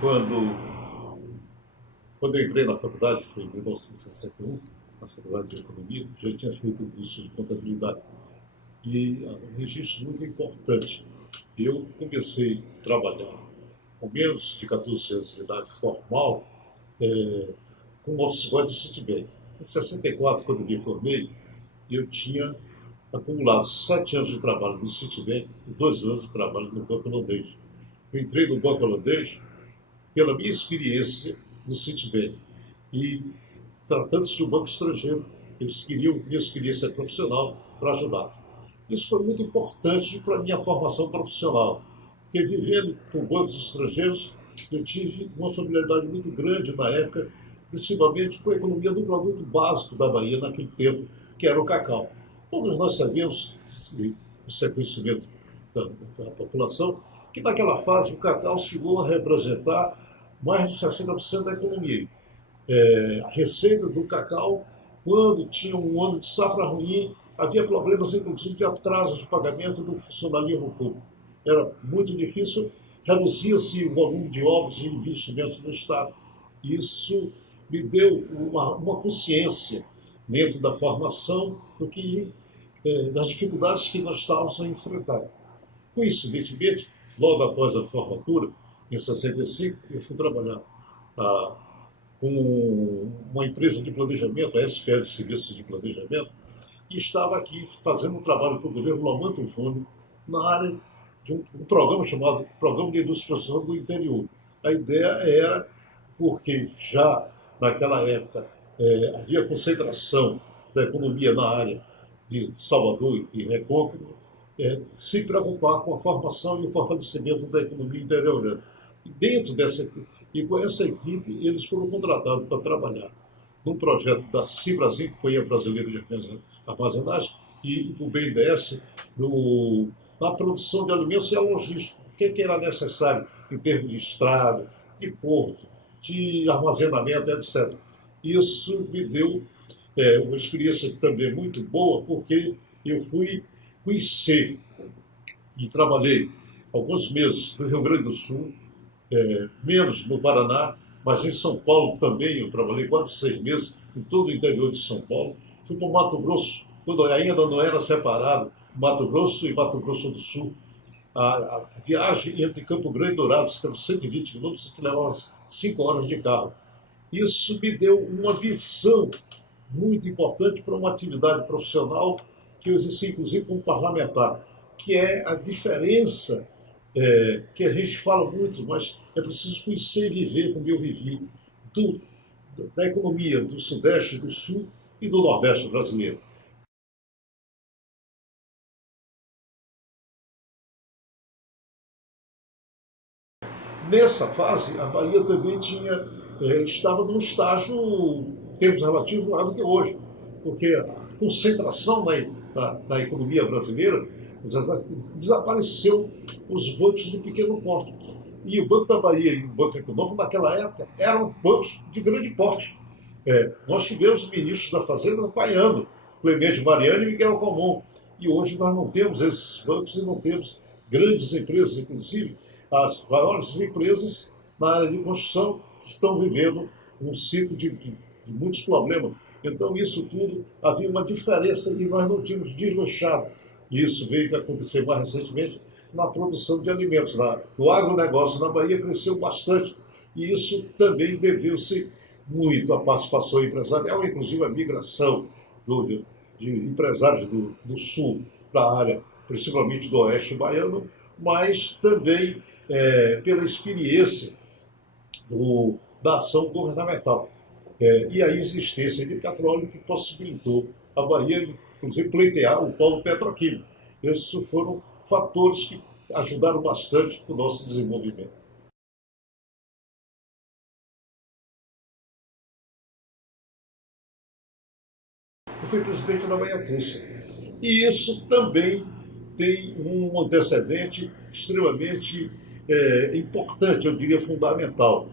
Quando, quando eu entrei na faculdade, foi em 1961, na faculdade de economia, já tinha feito o curso de contabilidade. E um registro muito importante. Eu comecei a trabalhar com menos de 14 anos de idade formal, é, como office boy do Citibank. Em 64, quando me formei, eu tinha acumulado 7 anos de trabalho no Citibank e 2 anos de trabalho no Banco Holandês. Eu entrei no Banco Holandês pela minha experiência no Citibank. E tratando-se de um banco estrangeiro, eles queriam minha experiência profissional para ajudar. Isso foi muito importante para a minha formação profissional, porque vivendo com bancos estrangeiros, eu tive uma familiaridade muito grande na época, principalmente com a economia do produto básico da Bahia naquele tempo, que era o cacau. Todos nós sabemos, isso é conhecimento da população, que naquela fase o cacau chegou a representar mais de 60% da economia. A receita do cacau, quando tinha um ano de safra ruim, havia problemas, inclusive, de atraso de pagamento do funcionalismo público. Era muito difícil, reduzia-se o volume de obras e investimentos do Estado. Isso me deu uma consciência dentro da formação das dificuldades que nós estávamos a enfrentar. Coincidentemente, logo após a formatura, em 65, eu fui trabalhar ah, com uma empresa de planejamento, a SPL Serviços de Planejamento, e estava aqui fazendo um trabalho para o governo Lamanto Júnior na área de um programa chamado Programa de Industrialização do Interior. A ideia era, porque já naquela época havia concentração da economia na área de Salvador e Recôncavo, se preocupar com a formação e o fortalecimento da economia interiorana. E dentro dessa e com essa equipe eles foram contratados para trabalhar no projeto da Cibrasil, Companhia Brasileira de Armazenagem, e o BNDES na produção de alimentos e a logística. O que era necessário em termos de estrada, de porto, de armazenamento, etc. Isso me deu uma experiência também muito boa, porque eu fui conhecer e trabalhei alguns meses no Rio Grande do Sul, menos no Paraná, mas em São Paulo também eu trabalhei quase 6 meses em todo o interior de São Paulo. Fui para o Mato Grosso, quando ainda não era separado Mato Grosso e Mato Grosso do Sul. A viagem entre Campo Grande e Dourados, que eram 120 quilômetros, que levava 5 horas de carro. Isso me deu uma visão muito importante para uma atividade profissional que eu exerci, inclusive, como parlamentar, que é a diferença que a gente fala muito, mas é preciso conhecer e viver como eu vivi, do, da economia do Sudeste, do Sul e do Nordeste brasileiro. Nessa fase, a Bahia também estava num estágio, em termos relativos, maior do que hoje, porque a concentração da economia brasileira desapareceu os bancos de pequeno porte. E o Banco da Bahia e o Banco Econômico, naquela época, eram bancos de grande porte. Nós tivemos ministros da Fazenda apoiando Clemente Mariani e Miguel Comum. E hoje nós não temos esses bancos e não temos grandes empresas, inclusive as maiores empresas na área de construção estão vivendo um ciclo de muitos problemas. Então, isso tudo, havia uma diferença e nós não tínhamos deslanchado. E isso veio a acontecer mais recentemente na produção de alimentos. No agronegócio na Bahia cresceu bastante. E isso também deveu-se muito à participação empresarial, inclusive a migração de empresários do Sul para a área, principalmente do Oeste baiano, mas também pela experiência da ação governamental. E a existência de petróleo que possibilitou a Bahia, inclusive, pleitear o polo petroquímico. Esses foram fatores que ajudaram bastante o nosso desenvolvimento. Eu fui presidente da Bahia Tussa. E isso também tem um antecedente extremamente importante, eu diria fundamental.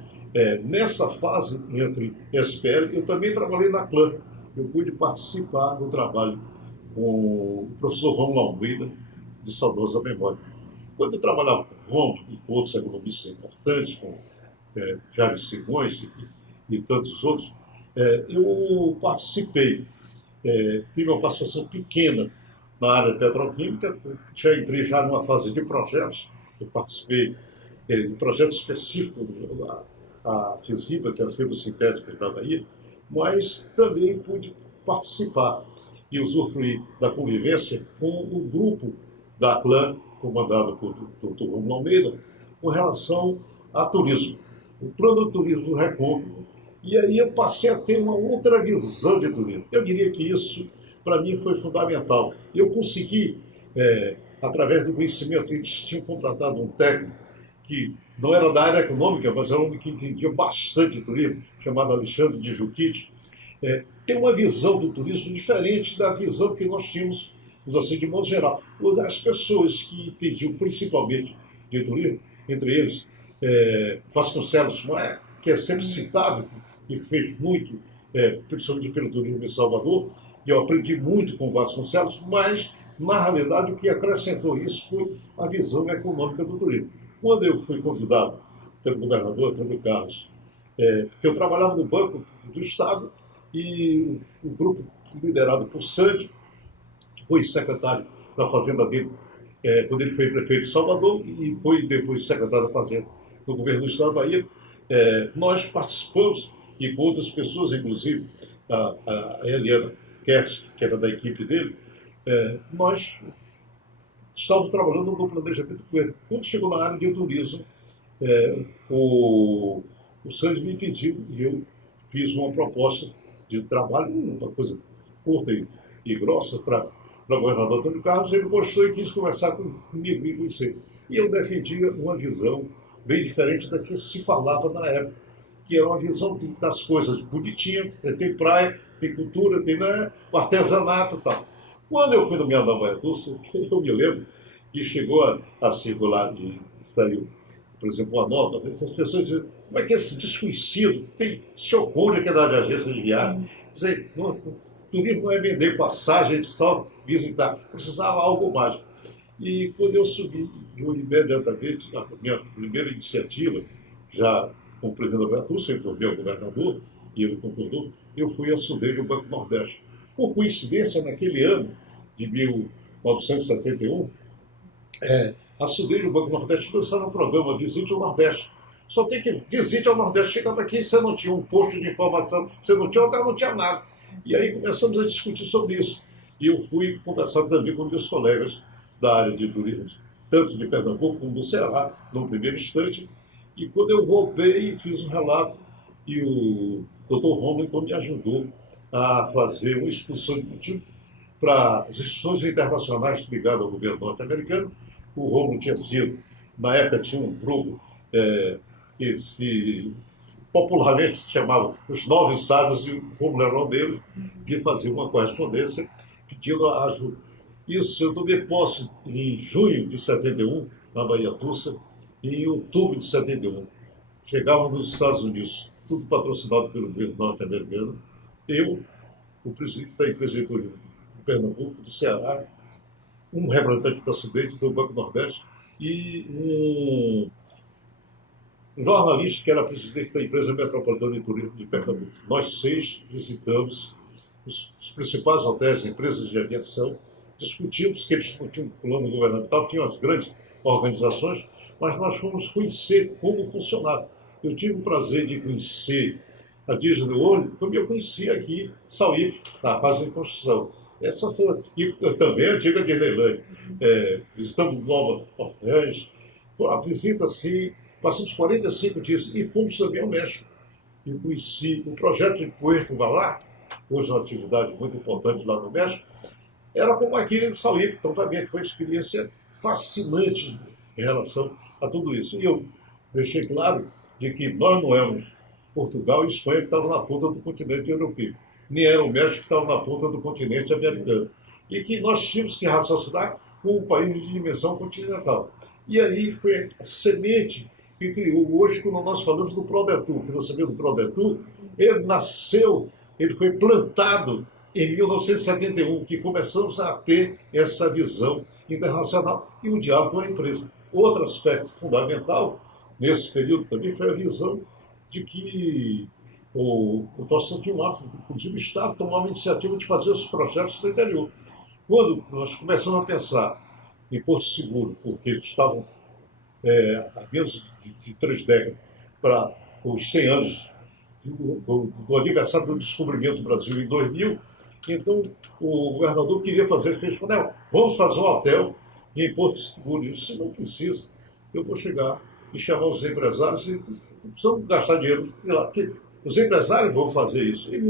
Nessa fase entre SPL, eu também trabalhei na CLAN. Eu pude participar do trabalho com o professor Romulo Almeida, de saudosa memória. Quando eu trabalhava com o Romulo e com outros economistas importantes, com Jair Simões e tantos outros, eu participei, tive uma participação pequena na área petroquímica, já entrei já numa fase de projetos, eu participei de um projeto específico a FISIBA, que era Fibrosintéticas da Bahia, mas também pude participar e usufruir da convivência com o grupo da CLAN, comandado por Dr. Romulo Almeida, com relação a turismo, o plano de turismo do Recôncavo, e aí eu passei a ter uma outra visão de turismo. Eu diria que isso, para mim, foi fundamental. Eu consegui, através do conhecimento, eles tinham contratado um técnico que não era da área econômica, mas era um que entendia bastante de turismo, chamado Alexandre de Juquite, tem uma visão do turismo diferente da visão que nós tínhamos, assim, de modo geral. As pessoas que entendiam principalmente de turismo, entre eles Vasconcelos Maia, que é sempre citado e fez muito, principalmente pelo turismo em Salvador, e eu aprendi muito com Vasconcelos, mas, na realidade, o que acrescentou isso foi a visão econômica do turismo. Quando eu fui convidado pelo governador Antônio Carlos, porque eu trabalhava no Banco do Estado, e o grupo liderado por Sândio, que foi secretário da Fazenda dele, quando ele foi prefeito de Salvador e foi depois secretário da Fazenda do governo do Estado da Bahia, nós participamos, e com outras pessoas, inclusive a Eliana Kersh, que era da equipe dele, nós estávamos trabalhando no planejamento do governo. Quando chegou na área de turismo, o Sândio me pediu e eu fiz uma proposta de trabalho, uma coisa curta e grossa para o governador Antônio Carlos. Ele gostou e quis conversar comigo, me conhecer. E eu defendia uma visão bem diferente da que se falava na época, que era uma visão das coisas bonitinhas, tem praia, tem cultura, tem o artesanato e tal. Quando eu fui no Miadão Baiatuça, eu me lembro que chegou a circular e saiu, por exemplo, uma nota, as pessoas dizem, como é que esse desconhecido se opõe aqui da agência de viagem? Dizer, o turismo não é vender passagem, é só visitar, precisava algo mais. E quando eu subi, eu imediatamente, a minha primeira iniciativa, já com o presidente da Baiatuça, eu informei ao governador, e ele concordou, eu fui a Sudeiro, o Banco Nordeste. Por coincidência, naquele ano de 1971, a Sudeiro e o Banco Nordeste lançaram um programa Visite o Nordeste. Só tem que visite ao Nordeste. Chegava aqui, você não tinha um posto de informação, você não tinha outra, não tinha nada. E aí começamos a discutir sobre isso. E eu fui conversar também com meus colegas da área de turismo, tanto de Pernambuco como do Ceará, no primeiro instante. E quando eu voltei, fiz um relato, e o Dr. Romulo então me ajudou a fazer uma exposição de motivo para as instituições internacionais ligadas ao governo norte-americano. O Romulo tinha sido, na época tinha um grupo que popularmente se chamava os Nove Sábios, e o Romulo era um deles, que fazia uma correspondência pedindo ajuda. Isso eu tomei posse em junho de 71, na Baiatuça, e em outubro de 71. Chegávamos nos Estados Unidos, tudo patrocinado pelo governo norte-americano. Eu, o presidente da empresa de turismo de Pernambuco, do Ceará, um representante da Sudeste, do Banco Nordeste, e um jornalista que era presidente da empresa metropolitana de turismo de Pernambuco. Nós 6 visitamos os principais hotéis, empresas de aviação, discutimos que eles não tinham um plano governamental, tinham as grandes organizações, mas nós fomos conhecer como funcionava. Eu tive o prazer de conhecer a Disney World, como eu conheci aqui Sauípe, na fase de construção. Essa foi, e também a antiga Disneyland. Visitamos Nova Orleans, a visita assim, passamos 45 dias e fomos também ao México. Eu conheci o projeto de Puerto Vallarta, hoje uma atividade muito importante lá no México, era como aqui em Sauípe, então também foi uma experiência fascinante em relação a tudo isso. E eu deixei claro de que nós não éramos Portugal e Espanha que estavam na ponta do continente europeu, nem era o México que estava na ponta do continente americano, e que nós tínhamos que raciocinar com um país de dimensão continental. E aí foi a semente que criou. Hoje, quando nós falamos do Prodetur, o financiamento do Prodetur, ele nasceu, ele foi plantado em 1971, que começamos a ter essa visão internacional e o diálogo com a empresa. Outro aspecto fundamental nesse período também foi a visão de que o Torcedor tinha um hábito, inclusive o Estado tomava a iniciativa de fazer os projetos no interior. Quando nós começamos a pensar em Porto Seguro, porque eles estavam há menos de 3 décadas para os 100 anos do aniversário do descobrimento do Brasil em 2000, então o governador queria fazer, fez, não, vamos fazer um hotel em Porto Seguro. Eu disse, não precisa, eu vou chegar e chamar os empresários e precisamos gastar dinheiro lá, porque os empresários vão fazer isso. E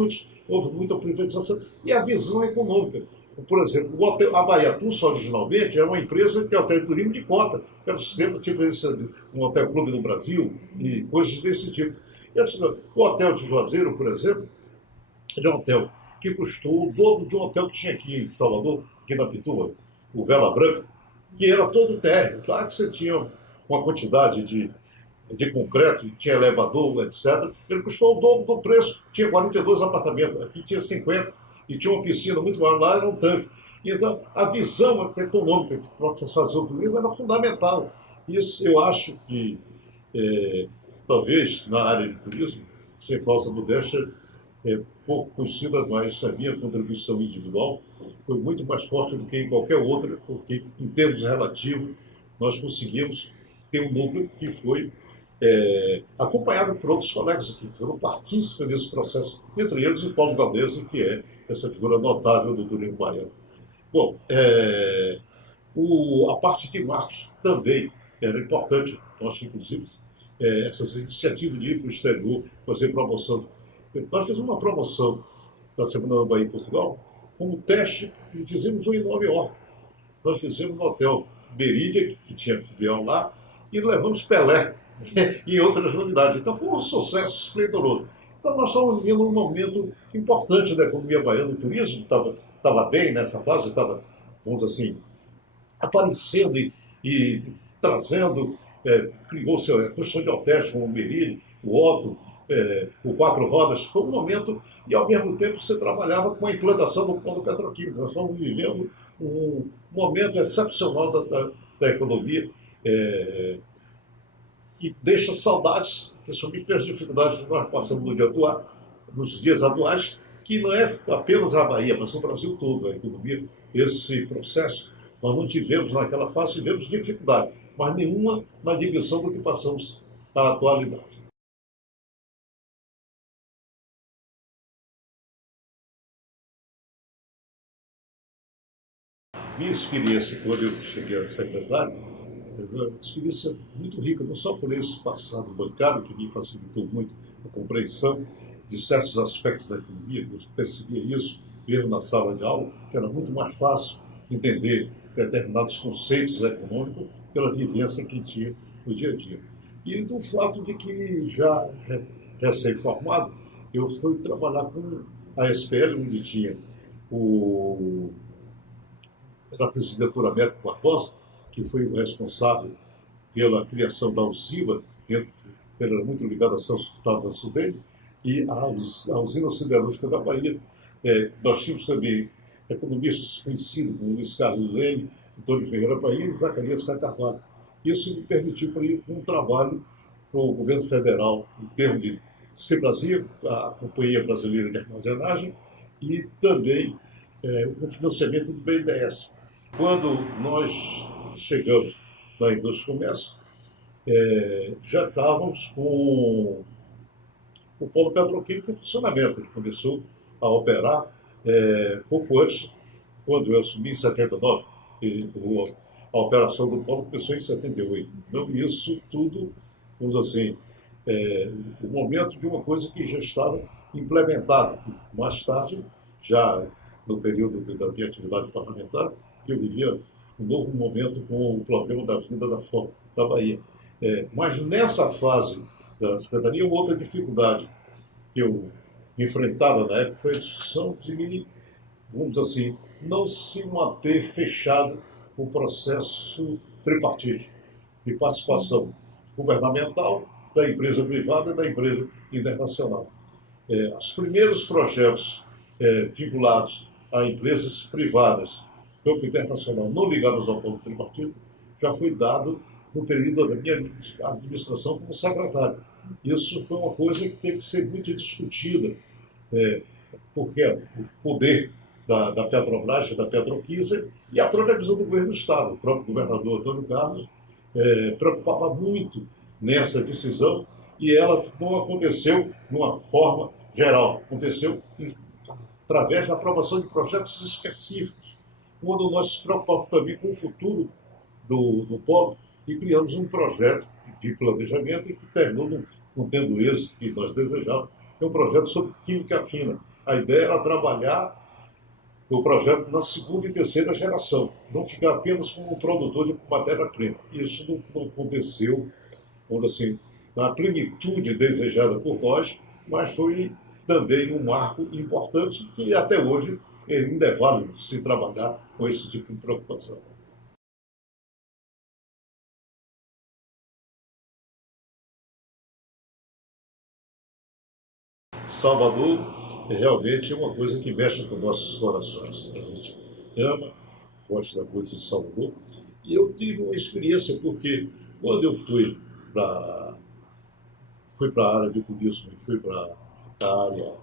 houve muita privatização. E a visão econômica. Por exemplo, o hotel, a Baiatus, originalmente, era uma empresa de hotel de turismo de cota, que era o sistema tipo esse, um hotel clube no Brasil e coisas desse tipo. O hotel de Juazeiro, por exemplo, é um hotel que custou o dobro de um hotel que tinha aqui em Salvador, aqui na Pituba, o Vela Branca, que era todo térreo. Claro que você tinha uma quantidade de concreto, tinha elevador, etc. Ele custou o dobro do preço. Tinha 42 apartamentos, aqui tinha 50, e tinha uma piscina muito maior, lá era um tanque. Então, a visão econômica para fazer o turismo era fundamental. Isso eu acho que, talvez, na área de turismo, sem falsa modéstia, é pouco conhecida, mas a minha contribuição individual foi muito mais forte do que em qualquer outra, porque, em termos relativos, nós conseguimos ter um núcleo que foi acompanhado por outros colegas que foram partícipes desse processo, entre eles o Paulo Galdese, que é essa figura notável do turismo baiano. Bom, a parte de marketing também era importante. Nós, inclusive, essas iniciativas de ir para o exterior, fazer promoção. Nós fizemos uma promoção da Semana da Bahia em Portugal, como teste, e fizemos um em Nova York. Nós fizemos no Hotel Meridia, que tinha filial lá, e levamos Pelé e outras novidades. Então foi um sucesso esplendoroso. Então nós estamos vivendo um momento importante da economia baiana. O turismo estava bem nessa fase, estava, vamos dizer assim, aparecendo e trazendo, criou-se a construção de hotéis como o Meridia, o Otto, o Quatro Rodas. Foi um momento, e ao mesmo tempo você trabalhava com a implantação do polo petroquímico. Nós estamos vivendo um momento excepcional da economia, que deixa saudades, principalmente pelas dificuldades que nós passamos nos dias atuais, que não é apenas a Bahia, mas o Brasil todo, a economia, esse processo. Nós não tivemos naquela fase, tivemos dificuldade, mas nenhuma na dimensão do que passamos na atualidade. Minha experiência, quando eu cheguei a secretário, uma experiência muito rica, não só por esse passado bancário, que me facilitou muito a compreensão de certos aspectos da economia, eu percebia isso mesmo na sala de aula, que era muito mais fácil entender determinados conceitos econômicos pela vivência que tinha no dia a dia. E do fato de que, já recém-formado, eu fui trabalhar com a SPL, onde tinha era presidente por Américo Barbosa, que foi o responsável pela criação da Alziba, ele era muito ligado ao Celso Furtado da Sudene, e a usina siderúrgica da Bahia. Nós tínhamos também economistas conhecidos, como Luiz Carlos Leme, Antônio Ferreira Bahia e Zacarias Sá Carvalho. Isso me permitiu para ir com um trabalho para o governo federal, em termos de Cebrasil, a Companhia Brasileira de Armazenagem, e também o financiamento do BNDES. Quando nós chegamos na indústria do comércio, já estávamos com o polo petroquímico em funcionamento. Ele começou a operar pouco antes, quando eu assumi em 79, a operação do polo começou em 78. Então, isso tudo, vamos assim, o momento de uma coisa que já estava implementada. Mais tarde, já no período da minha atividade parlamentar, que eu vivia um novo momento com o problema da vida da Bahia. Mas nessa fase da Secretaria, uma outra dificuldade que eu enfrentava na época foi a discussão de, vamos dizer assim, não se manter fechado o processo tripartite de participação governamental, da empresa privada e da empresa internacional. Os primeiros projetos vinculados a empresas privadas, campo internacional, não ligadas ao polo tripartite, já foi dado no período da minha administração como secretário. Isso foi uma coisa que teve que ser muito discutida, porque o poder da Petrobras, da Petroquímica, e a própria visão do governo do Estado. O próprio governador Antônio Carlos preocupava muito nessa decisão, e ela não aconteceu de uma forma geral, aconteceu através da aprovação de projetos específicos, quando nós nos preocupamos também com o futuro do polo e criamos um projeto de planejamento e que terminou não tendo o êxito que nós desejávamos, que é um projeto sobre química fina. A ideia era trabalhar o projeto na segunda e terceira geração, não ficar apenas como um produtor de matéria-prima. Isso não aconteceu, vamos dizer assim, na plenitude desejada por nós, mas foi também um marco importante que até hoje ainda é válido se trabalhar com esse tipo de preocupação. Salvador é realmente uma coisa que mexe com nossos corações. A gente ama, gosta muito de Salvador. E eu tive uma experiência porque quando eu fui para a área de turismo e fui para a área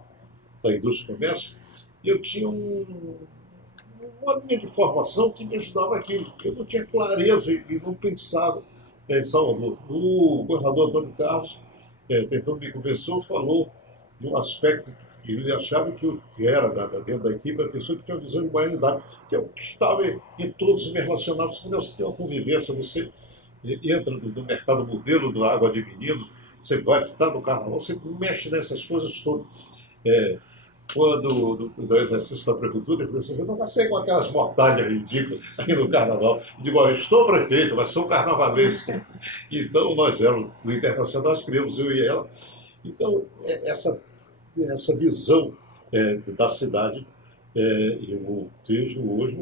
da indústria e comércio, eu tinha uma linha de formação que me ajudava aqui. Eu não tinha clareza e não pensava em Salvador. O governador Antônio Carlos, tentando me convencer, falou de um aspecto que ele achava que eu era, dentro da equipe, a pessoa que tinha uma visão de humanidade, que eu estava em todos os meus relacionados. Quando você tem uma convivência, você entra no mercado modelo da água de meninos, você vai estar no carnaval, você mexe nessas coisas todas. Quando do exercício da prefeitura, eu falei assim, eu não passei com aquelas mortalhas ridículas aí no carnaval. Eu digo, eu estou prefeito, mas sou carnavalesco. Então, nós éramos do Internacional, nós criamos, eu e ela. Então, essa visão da cidade, eu vejo hoje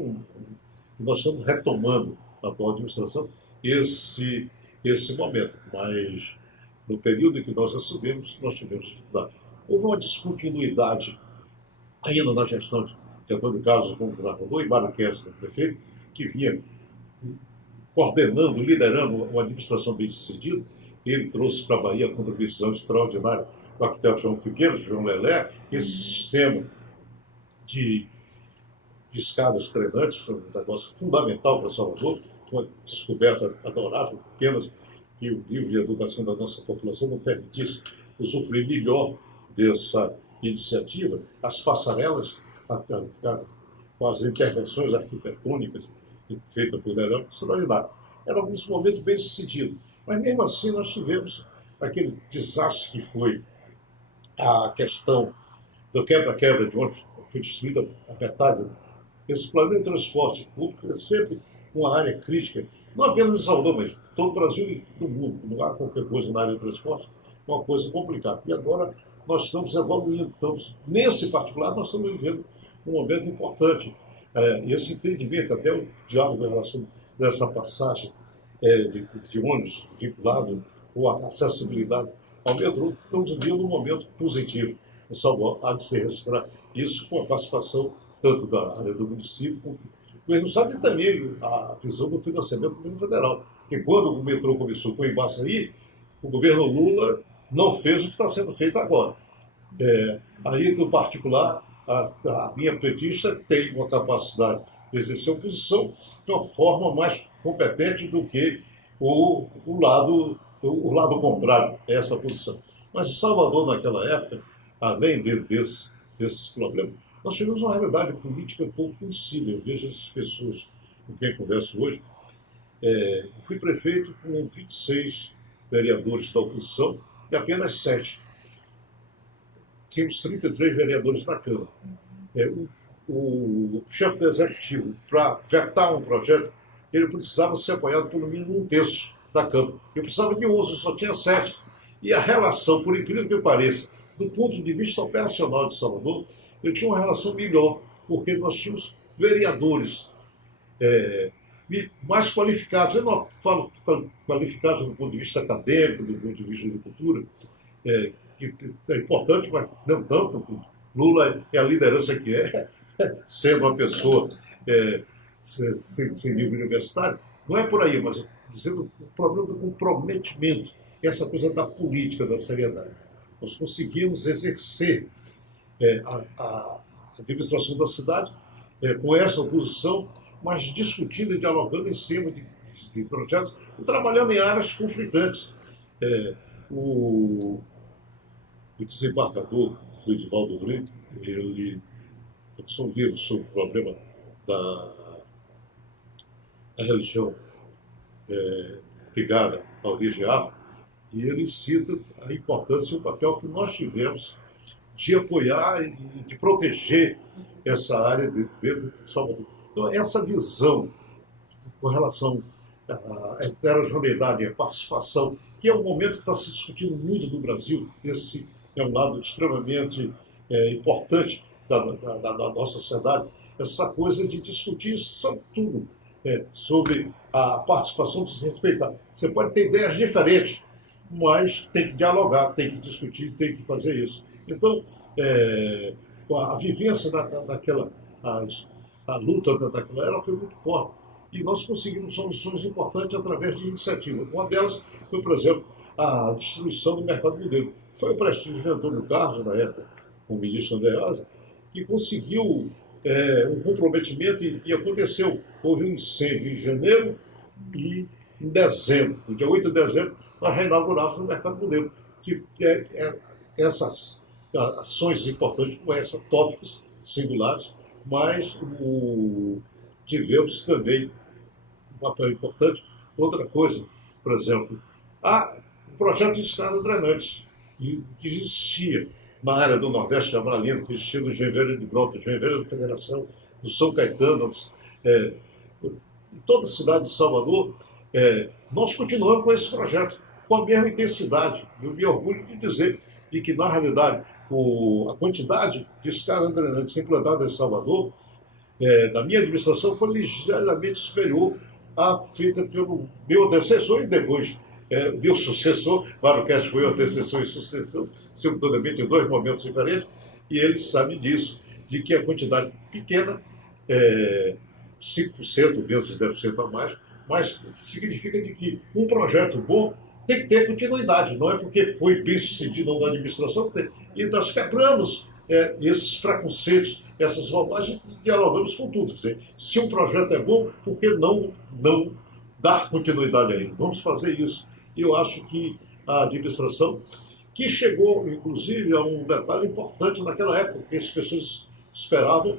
que nós estamos retomando na atual administração esse momento. Mas, no período em que nós assumimos, nós tivemos dificuldade. Houve uma descontinuidade ainda na gestão de Antônio Carlos como governador e Mário Kessler como prefeito, que vinha coordenando, liderando uma administração bem-sucedida. Ele trouxe para a Bahia a contribuição extraordinária do arquiteto João Figueiredo, João Lelé, esse sistema de escadas treinantes foi um negócio fundamental para Salvador, uma descoberta adorável, apenas que o nível de educação da nossa população não permitisse usufruir melhor dessa iniciativa, as passarelas, com as intervenções arquitetônicas feitas por Lerão, extraordinário. Eram alguns momentos bem sucedidos. Mas mesmo assim nós tivemos aquele desastre que foi a questão do quebra-quebra de ônibus, que foi destruída a metade. Esse plano de transporte público é sempre uma área crítica, não apenas em Salvador, mas todo o Brasil e do mundo. Não há qualquer coisa na área de transporte, é uma coisa complicada. E agora nós estamos evoluindo, nesse particular, nós estamos vivendo um momento importante. Esse entendimento, até o diálogo em relação dessa passagem de ônibus vinculado com a acessibilidade ao metrô, estamos vivendo um momento positivo. Em Salvador há de se registrar isso com a participação tanto da área do município como do governo do Estado e também a visão do financiamento do governo federal. Porque quando o metrô começou com o Embaçaí, o governo Lula não fez o que está sendo feito agora. Aí, do particular, a linha petista tem uma capacidade de exercer oposição de uma forma mais competente do que o lado contrário a essa posição. Mas em Salvador, naquela época, além desses problemas, nós tivemos uma realidade política pouco conhecida. Eu vejo essas pessoas com quem converso hoje. Eu fui prefeito com 26 vereadores da oposição e apenas 7. Tínhamos 33 vereadores na Câmara. O chefe do Executivo, para vetar um projeto, ele precisava ser apoiado pelo mínimo 1/3 da Câmara. Eu precisava de 11, só tinha 7. E a relação, por incrível que pareça, do ponto de vista operacional de Salvador, eu tinha uma relação melhor, porque nós tínhamos vereadores mais qualificados. Eu não falo qualificados do ponto de vista acadêmico, do ponto de vista de cultura, que é importante, mas não tanto. Lula é a liderança que sendo uma pessoa sem nível universitário. Não é por aí, mas dizendo o problema do comprometimento, essa coisa da política, da seriedade. Nós conseguimos exercer a administração da cidade com essa oposição, mas discutindo e dialogando em cima de projetos e trabalhando em áreas conflitantes. O desembargador Edivaldo Brito, ele lançou um livro sobre o problema da religião ligada à origem afro, e ele cita a importância e o papel que nós tivemos de apoiar e de proteger essa área dentro de Salvador. Então, essa visão com relação à heterogeneidade e à participação, que é um momento que está se discutindo muito no Brasil, esse é um lado extremamente importante da nossa sociedade, essa coisa de discutir sobre tudo, sobre a participação de se respeitar. Você pode ter ideias diferentes, mas tem que dialogar, tem que discutir, tem que fazer isso. Então, a vivência daquela, a luta daquela era foi muito forte. E nós conseguimos soluções importantes através de iniciativas. Uma delas foi, por exemplo, a distribuição do mercado modelo. Foi o prestígio de Antônio Carlos, na época, com o ministro André Asa, que conseguiu um comprometimento e aconteceu. Houve um incêndio em janeiro e em dezembro, no dia 8 de dezembro, nós reinaugurávamos o mercado modelo. Essas ações importantes como essa, tópicos singulares, mas tivemos também um papel importante. Outra coisa, por exemplo, o projeto de escada drenante, que existia na área do Nordeste Amaralino, que existia no Joinville de Brotas, Joinville da Federação, do São Caetano, em toda a cidade de Salvador, nós continuamos com esse projeto, com a mesma intensidade. Eu me orgulho de dizer de que, na realidade, a quantidade de escadas drenantes implantadas em Salvador, da minha administração, foi ligeiramente superior à feita pelo meu antecessor e depois meu sucessor. Claro que foi o antecessor e sucessor, simultaneamente em dois momentos diferentes, e eles sabem disso, de que a quantidade pequena, 5%, menos de 10% a mais, mas significa de que um projeto bom tem que ter continuidade, não é porque foi bem sucedido na administração, e nós quebramos esses preconceitos, essas vantagens, e dialogamos com tudo. Quer dizer, se um projeto é bom, por que não dar continuidade a ele? Vamos fazer isso. E eu acho que a administração, que chegou, inclusive, a um detalhe importante naquela época, que as pessoas esperavam,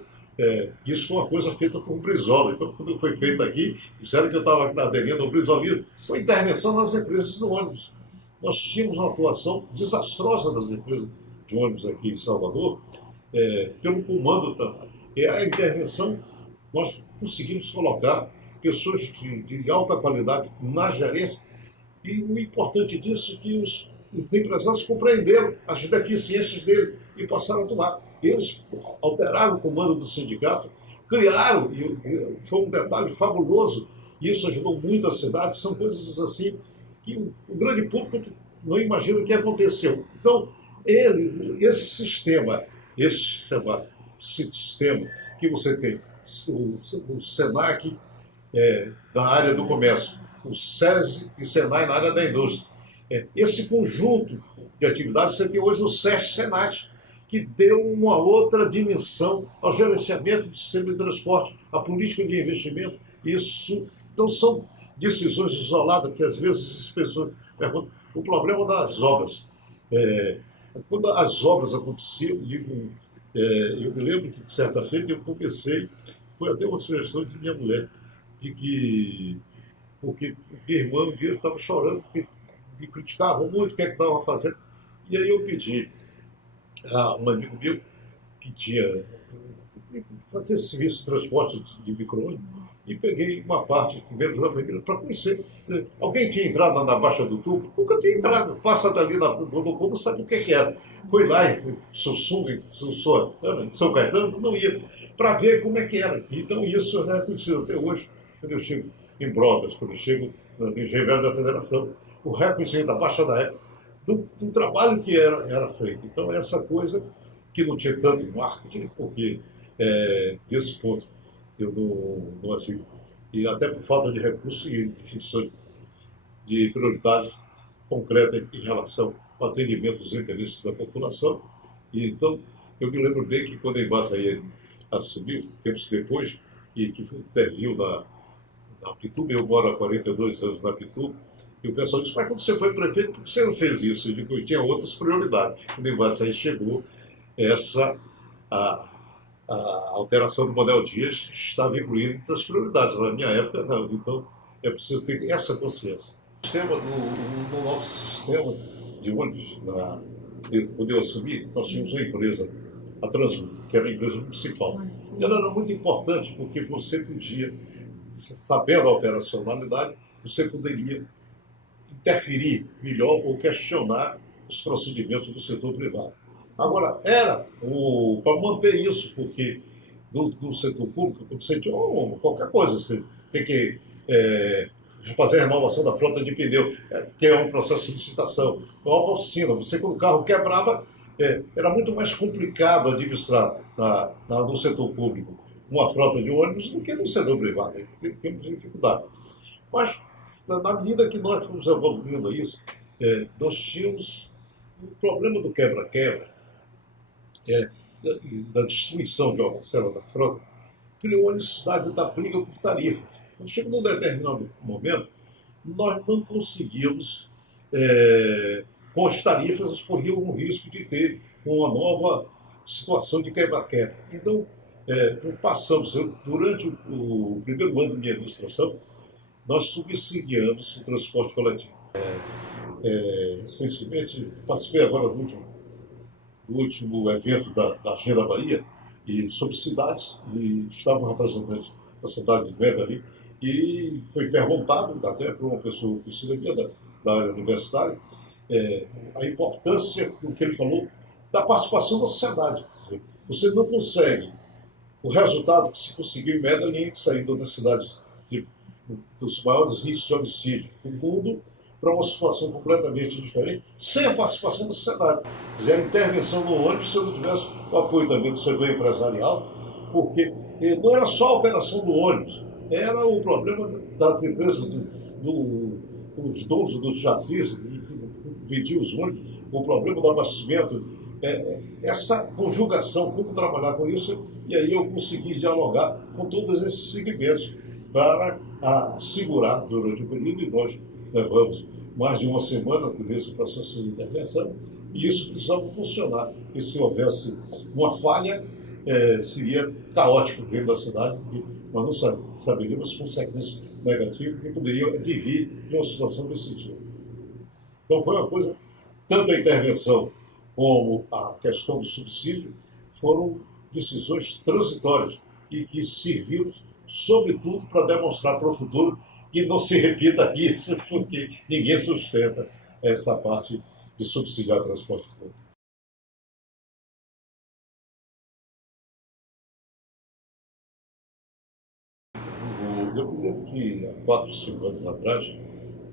isso foi uma coisa feita por Brizola. Então, quando foi feito aqui, disseram que eu estava aderindo ao brizolismo. Foi intervenção nas empresas do ônibus. Nós tínhamos uma atuação desastrosa das empresas de ônibus aqui em Salvador, pelo comando a intervenção. Nós conseguimos colocar pessoas de alta qualidade na gerência, e o importante disso é que os empresários compreenderam as deficiências dele e passaram a atuar. Eles alteraram o comando do sindicato, criaram, e foi um detalhe fabuloso, e isso ajudou muito a cidade. São coisas assim que o grande público não imagina que aconteceu. Então, esse sistema que você tem, o SENAC na área do comércio, o SESI e SENAI na área da indústria. Esse conjunto de atividades, você tem hoje o SESC-SENAT, que deu uma outra dimensão ao gerenciamento do sistema de transporte, à política de investimento. Então, são decisões isoladas, que às vezes as pessoas perguntam. O problema das obras. Quando as obras aconteciam, eu me lembro que, de certa feita, eu comecei, foi até uma sugestão de minha mulher, porque minha irmã um dia estava chorando, porque me criticavam muito o que estava fazendo. E aí eu pedi a um amigo meu que tinha fazer serviço de transporte de micro-ônibus, e peguei uma parte, membros da família, para conhecer. Alguém tinha entrado na Baixa do Tubo? Nunca tinha entrado. Passa dali no mundo, não sabe o que era. Foi lá em Sussunga, São Caetano, não ia, para ver como é que era. Então isso já é conhecido até hoje, quando eu chego em Brotas, quando eu chego no Joinville da Federação, o reconhecimento da Baixa da época, do trabalho que era feito. Então, essa coisa que não tinha tanto marketing, porque nesse ponto eu não agiu. E até por falta de recursos e definição de prioridade concreta em relação ao atendimento dos interesses da população. E, então, eu me lembro bem que quando a Embassaí assumiu, tempos depois, e que interviu na Pituba, eu moro há 42 anos na Pituba, e o pessoal disse: mas quando você foi prefeito, por que você não fez isso? Eu digo: eu tinha outras prioridades. Quando a Embassaí chegou, a alteração do modelo Dias estava incluída entre as prioridades. Na minha época, não. Então, é preciso ter essa consciência. No nosso sistema de ônibus, quando eu assumi, nós tínhamos uma empresa, a Transul, que era uma empresa municipal. Ela era muito importante porque você podia, sabendo a operacionalidade, você poderia interferir melhor ou questionar os procedimentos do setor privado. Agora, era para manter isso, porque do setor público, você tinha qualquer coisa, você tem que fazer a renovação da frota de pneu, que é um processo de licitação, uma oficina. Você, quando o carro quebrava, era muito mais complicado administrar no setor público uma frota de ônibus do que no setor privado. Temos dificuldade. Mas, na medida que nós fomos evoluindo isso, nós tínhamos o problema do quebra-quebra, da destruição de uma parcela da frota, criou a necessidade da briga por tarifas. Quando chegou num determinado momento, nós não conseguíamos, com as tarifas, nós corríamos o risco de ter uma nova situação de quebra-quebra. Então, passamos, durante o primeiro ano da minha administração, nós subsidiamos o transporte coletivo. Recentemente, participei agora do último evento da Agenda Bahia, e sobre cidades, e estava um representante da cidade de Medellín, e foi perguntado, até por uma pessoa conhecida minha da área universitária, a importância do que ele falou da participação da sociedade. Quer dizer, você não consegue o resultado que se conseguiu em Medellín, que saiu das cidades dos maiores índices de homicídio do mundo, para uma situação completamente diferente, sem a participação da sociedade. Quer dizer, a intervenção no ônibus, se eu não tivesse o apoio também do setor empresarial, porque não era só a operação do ônibus, era o problema das empresas, dos donos dos chassis, que vendiam os ônibus, o problema do abastecimento, essa conjugação, como trabalhar com isso, e aí eu consegui dialogar com todos esses segmentos para assegurar durante o período, e nós levamos mais de uma semana nesse processo de intervenção, e isso precisava funcionar, porque se houvesse uma falha, seria caótico dentro da cidade, nós não saberíamos as consequências negativas que poderiam vir de uma situação desse tipo. Então foi uma coisa, tanto a intervenção como a questão do subsídio foram decisões transitórias e que serviram, sobretudo, para demonstrar para o futuro que não se repita isso, porque ninguém sustenta essa parte de subsidiar o transporte público. Eu me lembro que há 4 ou 5 anos atrás,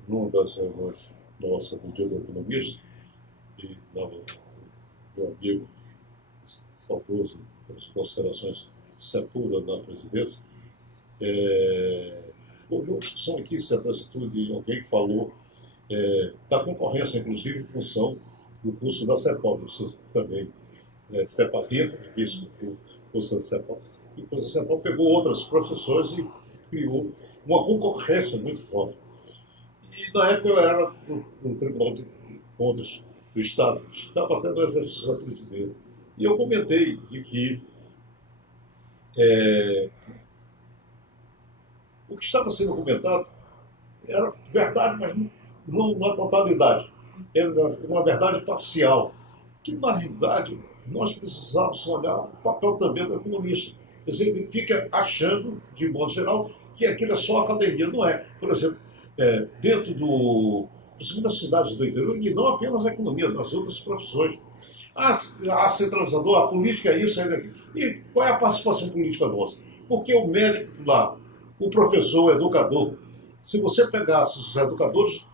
numa das reuniões nossas do Dia do Economista, e meu amigo saudoso, pelas considerações Sepúlveda na presidência, houve uma discussão aqui, se apresentou de alguém que falou da concorrência, inclusive, em função do curso da CEPOL. Você também CEPAVIA, visto o curso da CEPOL. E depois a CEPOL pegou outras profissões e criou uma concorrência muito forte. E na época eu era no Tribunal de Contas do Estado, estava até no exercício da presidência. E eu comentei de que o que estava sendo comentado era verdade, mas não na totalidade. Era uma verdade parcial. Que, na realidade, nós precisávamos olhar o papel também do economista. Quer dizer, ele fica achando, de modo geral, que aquilo é só academia. Não é. Por exemplo, dentro principalmente das cidades do interior, e não apenas na economia, nas outras profissões. A centralizador, a política é isso, é aquilo. E qual é a participação política nossa? Porque o médico lá, o professor, o educador, se você pegasse os educadores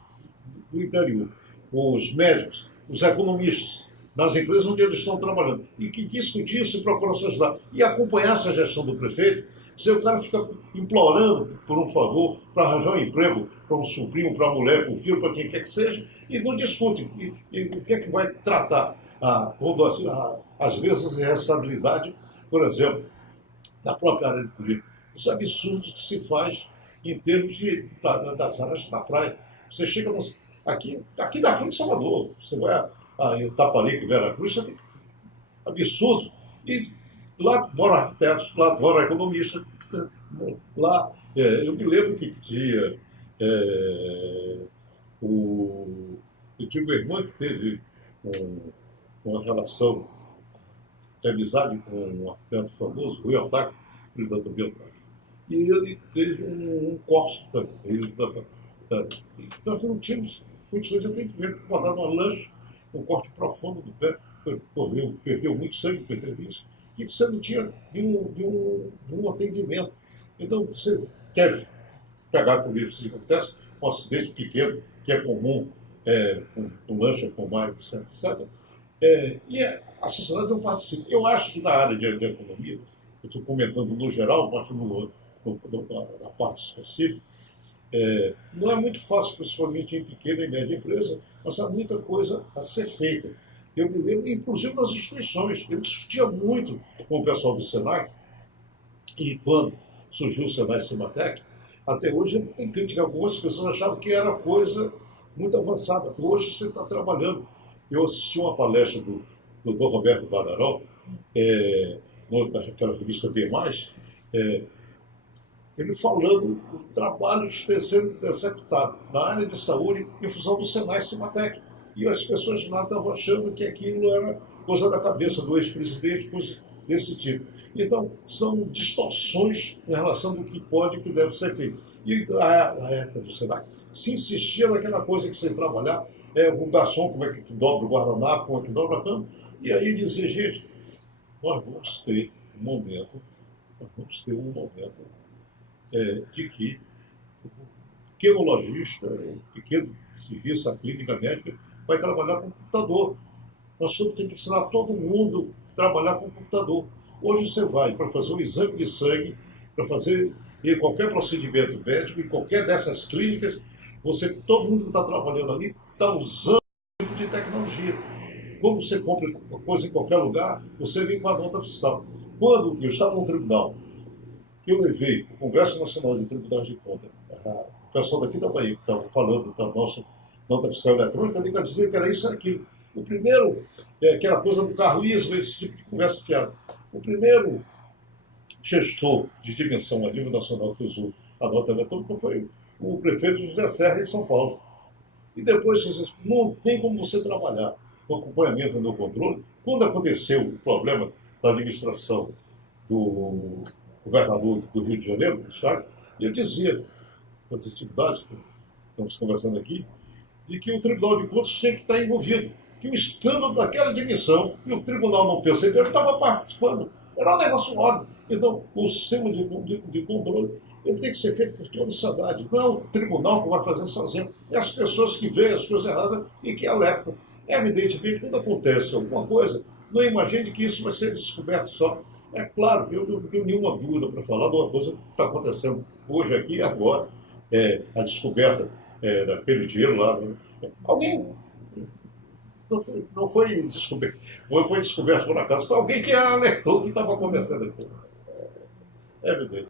do interior, os médicos, os economistas, nas empresas onde eles estão trabalhando. E que discutir isso e procurar se ajudar. E acompanhar essa gestão do prefeito, se o cara fica implorando por um favor, para arranjar um emprego para um sobrinho, para a mulher, para o filho, para quem quer que seja, e não discute. E o que é que vai tratar? Às vezes, a responsabilidade, por exemplo, da própria área de política. Os absurdos que se faz em termos das áreas da praia. Você chega aqui na frente de Salvador, você vai a Itaparica, Veracruz, você tem absurdo. E lá moram arquitetos, lá moram economistas. Lá, eu me lembro que tinha eu tive uma irmã que teve uma relação de amizade com um arquiteto famoso, Rui Altac, filho da Tobi Altac. E ele teve um Corsa também. Então, não tínhamos condições de atendimento, botar numa lanche, um corte profundo do pé, perdeu muito sangue, perdeu isso, e você não tinha nenhum atendimento. Então, você quer pegar comigo se acontece um acidente pequeno, que é comum, com lancha, com mar, etc, etc. E a sociedade não participa. Eu acho que na área de economia, eu estou comentando no geral, mas na parte específica, não é muito fácil, principalmente em pequena e média empresa, mas há muita coisa a ser feita. Eu me lembro, inclusive nas instituições, eu discutia muito com o pessoal do Senac, e quando surgiu o Senai Cimatec, até hoje ele tem crítica. Algumas pessoas achavam que era coisa muito avançada. Hoje você está trabalhando. Eu assisti uma palestra do Dr. Roberto Badaró, naquela revista B+, ele falando do trabalho sendo executado na área de saúde em função do Senai Cimatec. E as pessoas lá estavam achando que aquilo era coisa da cabeça do ex-presidente, coisa desse tipo. Então, são distorções em relação do que pode e que deve ser feito. E na época do Senai, se insistia naquela coisa que você trabalhar, o garçom, como é que dobra o guardanapo, como é que dobra a cama, e aí dizia, gente, nós vamos ter um momento de que o pequeno lojista, o pequeno serviço, a clínica médica, vai trabalhar com computador. Nós temos que ensinar todo mundo a trabalhar com computador. Hoje você vai para fazer um exame de sangue, para fazer qualquer procedimento médico, em qualquer dessas clínicas, todo mundo que está trabalhando ali está usando esse tipo de tecnologia. Quando você compra uma coisa em qualquer lugar, você vem com a nota fiscal. Quando eu estava no tribunal, eu levei o Congresso Nacional de Tribunais de Contas, o pessoal daqui da Bahia que estava falando da nossa nota fiscal eletrônica, ele dizia que era isso e aquilo. O primeiro, aquela coisa do carlismo, esse tipo de conversa fiada. O primeiro gestor de dimensão a nível nacional que usou a nota eletrônica foi o prefeito José Serra, em São Paulo. E depois, não tem como você trabalhar com acompanhamento no controle. Quando aconteceu o problema da administração do governador do Rio de Janeiro, ele dizia, com as atividades que estamos conversando aqui, de que o Tribunal de Contas tinha que estar envolvido. Que o escândalo daquela dimensão, e o tribunal não percebeu, ele estava participando. Era um negócio óbvio. Então, o sistema de controle ele tem que ser feito por toda a sociedade. Não é o tribunal que vai fazer sozinho. É as pessoas que veem as coisas erradas e que alertam. Evidentemente, quando acontece alguma coisa, não imagine que isso vai ser descoberto só. É claro que eu não tenho nenhuma dúvida para falar de uma coisa que está acontecendo hoje aqui e agora. A descoberta daquele dinheiro lá. Alguém não foi descoberto. Foi descoberto por acaso. Foi alguém que alertou o que estava acontecendo aqui. É evidente.